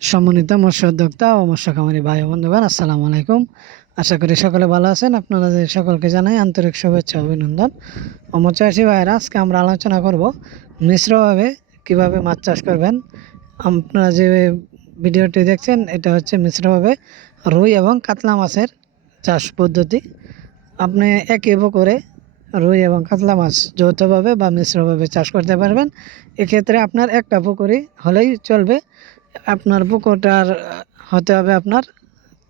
সম্মানিত মৎস্য উদ্যোক্তা ও মৎস্য খামারি ভাই বন্ধুগণ, আসসালামু আলাইকুম। আশা করি সকলে ভালো আছেন। আপনাদের সকলকে জানাই আন্তরিক শুভেচ্ছা অভিনন্দন। ও মৎস্যচাষী ভাইয়েরা, আজকে আমরা আলোচনা করব মিশ্রভাবে কীভাবে মাছ চাষ করবেন। আপনারা যে ভিডিওটি দেখছেন, এটা হচ্ছে মিশ্রভাবে রুই এবং কাতলা মাছের চাষ পদ্ধতি। আপনি একই করে রুই এবং কাতলা মাছ যৌথভাবে বা মিশ্রভাবে চাষ করতে পারবেন। এক্ষেত্রে আপনার একটা পুকুরি হলেই চলবে। আপনার পুকুরটার, হতে হবে আপনার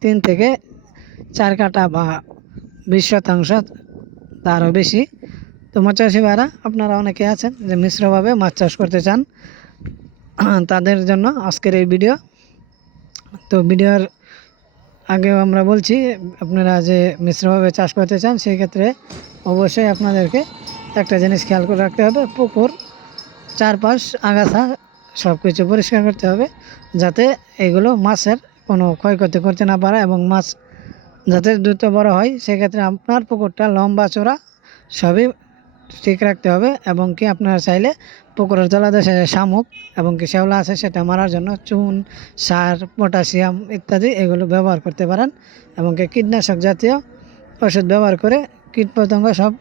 তিন থেকে চার কাটা বা বিশ শতাংশ তারও বেশি। তো মাছ চাষি ভাইরা, আপনারা অনেকে আছেন যে মিশ্রভাবে মাছ চাষ করতে চান, তাদের জন্য আজকের এই ভিডিও। তো ভিডিওর আগেও আমরা বলছি, আপনারা যে মিশ্রভাবে চাষ করতে চান, সেই ক্ষেত্রে অবশ্যই আপনাদেরকে একটা জিনিস খেয়াল করে রাখতে হবে, পুকুর চারপাশ আগাছা সব কিছু পরিষ্কার করতে হবে যাতে এগুলো মাছের কোনো ক্ষয়ক্ষতি করতে না পারে এবং মাছ যাতে দ্রুত বড় হয়, সেক্ষেত্রে আপনার পুকুরটা লম্বা চওড়া সবই ঠিক রাখতে হবে এবং কি আপনারা চাইলে পুকুরের জলাদেশে শামুক এবং কি শ্যাওলা আছে সেটা মারার জন্য চুন, সার, পটাশিয়াম ইত্যাদি এগুলো ব্যবহার করতে পারেন এবং কি কীটনাশক জাতীয় ওষুধ ব্যবহার করে কীটপতঙ্গ সব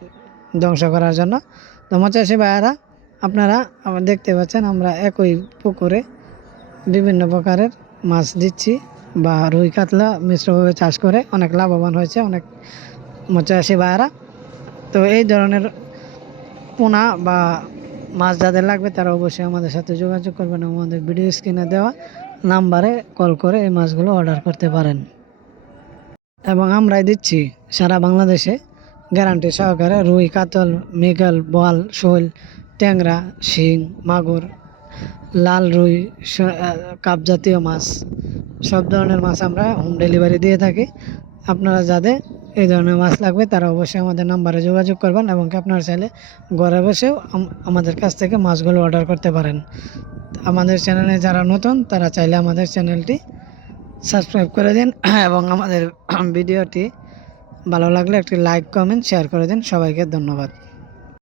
ধ্বংস করার জন্য। তো মচাষি ভাইয়ারা আপনারা আবার দেখতে পাচ্ছেন, আমরা একই পুকুরে বিভিন্ন প্রকারের মাছ দিচ্ছি বা রুই কাতলা মিশ্রভাবে চাষ করে অনেক লাভবান হয়েছে, অনেক মচাষি ভাইয়ারা। তো এই ধরনের পোনা বা মাছ যাদের লাগবে তারা অবশ্যই আমাদের সাথে যোগাযোগ করবেন আমাদের ভিডিও স্ক্রিনে দেওয়া নাম্বারে কল করে এই মাছগুলো অর্ডার করতে পারেন। এবং আমরাই দিচ্ছি সারা বাংলাদেশে গ্যারান্টি সহকারে রুই, কাতল, মৃগেল বল শোল ট্যাংরা, শিং, মাগুর, লাল রুই কাপ জাতীয় মাছ, সব ধরনের মাছ আমরা হোম ডেলিভারি দিয়ে থাকি। আপনারা যাদের এই ধরনের মাছ লাগবে তারা অবশ্যই আমাদের নাম্বারে যোগাযোগ করবেন এবং আপনারা চাইলে ঘরে বসেও আমাদের কাছ থেকে মাছগুলো অর্ডার করতে পারেন। আমাদের চ্যানেলে যারা নতুন, তারা চাইলে আমাদের চ্যানেলটি সাবস্ক্রাইব করে দিন এবং আমাদের ভিডিওটি ভালো লাগলে একটি লাইক কমেন্ট শেয়ার করে দিন। সবাইকে ধন্যবাদ।